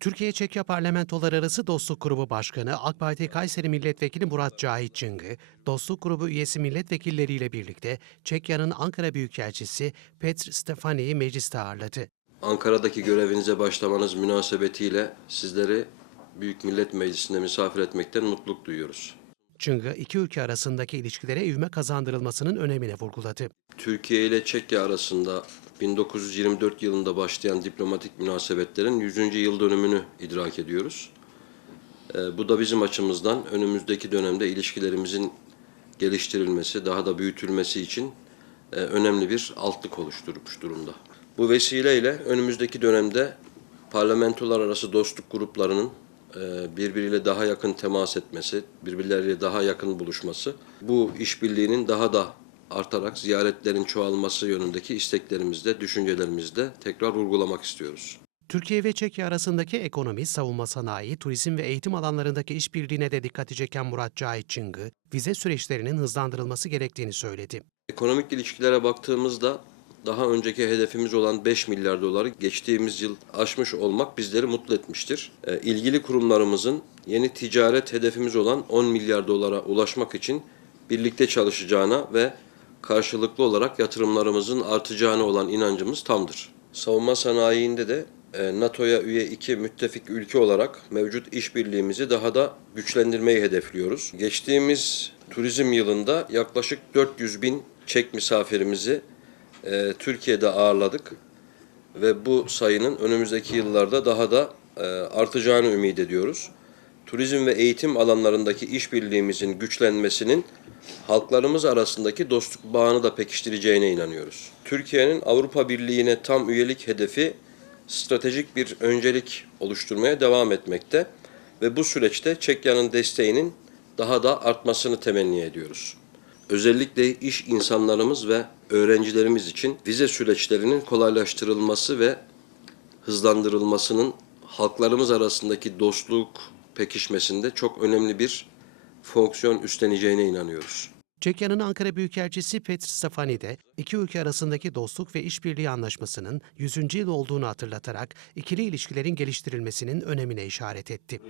Türkiye-Çekya Parlamentolar Arası Dostluk Grubu Başkanı AK Parti Kayseri Milletvekili Murat Cahit Çıngı, Dostluk Grubu üyesi milletvekilleriyle birlikte Çekya'nın Ankara Büyükelçisi Petr Stefani'yi mecliste ağırladı. Ankara'daki görevinize başlamanız münasebetiyle sizleri Büyük Millet Meclisi'nde misafir etmekten mutluluk duyuyoruz. Çıngı, iki ülke arasındaki ilişkilere ivme kazandırılmasının önemine vurguladı. Türkiye ile Çekya arasında 1924 yılında başlayan diplomatik münasebetlerin 100. yıl dönümünü idrak ediyoruz. Ee, Bu da bizim açımızdan önümüzdeki dönemde ilişkilerimizin geliştirilmesi, daha da büyütülmesi için e, önemli bir altlık oluşturmuş durumda. Bu vesileyle önümüzdeki dönemde parlamentolar arası dostluk gruplarının e, birbiriyle daha yakın temas etmesi, birbirleriyle daha yakın buluşması, bu işbirliğinin daha da artarak ziyaretlerin çoğalması yönündeki isteklerimizde, düşüncelerimizde tekrar vurgulamak istiyoruz. Türkiye ve Çekya arasındaki ekonomi, savunma sanayi, turizm ve eğitim alanlarındaki işbirliğine de dikkati çeken Murat Cahit Çıngı, vize süreçlerinin hızlandırılması gerektiğini söyledi. Ekonomik ilişkilere baktığımızda daha önceki hedefimiz olan 5 milyar doları geçtiğimiz yıl aşmış olmak bizleri mutlu etmiştir. E, ilgili kurumlarımızın yeni ticaret hedefimiz olan 10 milyar dolara ulaşmak için birlikte çalışacağına ve karşılıklı olarak yatırımlarımızın artacağına olan inancımız tamdır. Savunma sanayinde de e, NATO'ya üye iki müttefik ülke olarak mevcut işbirliğimizi daha da güçlendirmeyi hedefliyoruz. Geçtiğimiz turizm yılında yaklaşık 400 bin Çek misafirimizi e, Türkiye'de ağırladık ve bu sayının önümüzdeki yıllarda daha da e, artacağını ümit ediyoruz. Turizm ve eğitim alanlarındaki işbirliğimizin güçlenmesinin halklarımız arasındaki dostluk bağını da pekiştireceğine inanıyoruz. Türkiye'nin Avrupa Birliği'ne tam üyelik hedefi stratejik bir öncelik oluşturmaya devam etmekte ve bu süreçte Çekya'nın desteğinin daha da artmasını temenni ediyoruz. Özellikle iş insanlarımız ve öğrencilerimiz için vize süreçlerinin kolaylaştırılması ve hızlandırılmasının halklarımız arasındaki dostluk pekişmesinde çok önemli bir fonksiyon üstleneceğine inanıyoruz. Çekya'nın Ankara Büyükelçisi Petr Stefani de iki ülke arasındaki dostluk ve işbirliği anlaşmasının 100. yıl olduğunu hatırlatarak ikili ilişkilerin geliştirilmesinin önemine işaret etti.